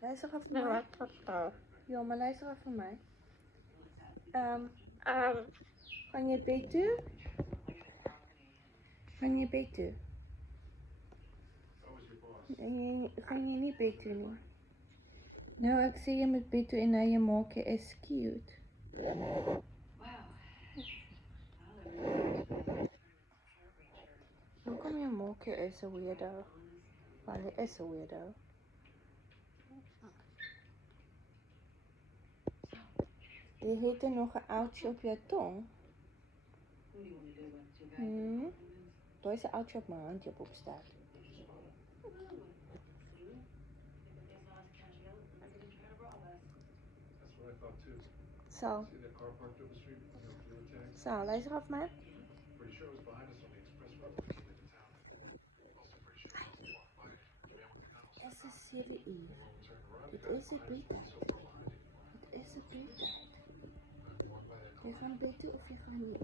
Luister even naar mij. Ja, maar luister even naar mij. Gaan je bed toe? Gaan je bed toe? Gaan je niet bed toe nie? Nou, ek sê jy moet bed toe en nou jy maak jy is cute. Hoekom jy maak jy is 'n weirdo? Wel, jy is 'n weirdo. Jy het nog 'n ouchie op jou tong. Waar is 'n ouchie op my hand jy opstaan? So, luister af my. Het is 7 uur. Het is 'n bedtyd. Het is 'n bedtyd. Jy gaan bed toe of jy gaan nie?